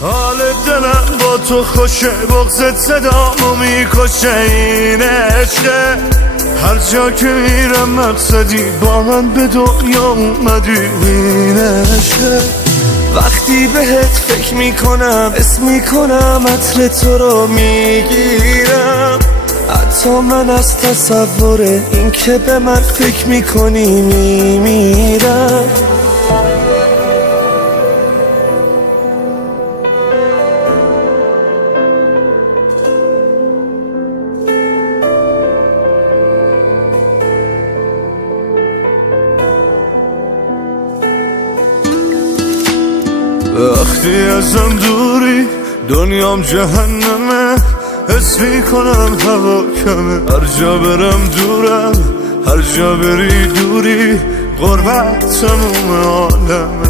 حال دلم با تو خوشه، بغضت صدامو میکشه. این عشقه هر جا که میرم مقصدی، با من به دنیا اومدی. این عشقه وقتی بهت فکر میکنم، اسم میکنم عطر تو رو میگیرم. حتی من از تصور این که به من فکر میکنی میمیرم. وقتی ازم دوری دنیام جهنمه، حس میکنم هوا کمه. هر جا برم دورم، هر جا بری دوری، غربت تموم عالمه.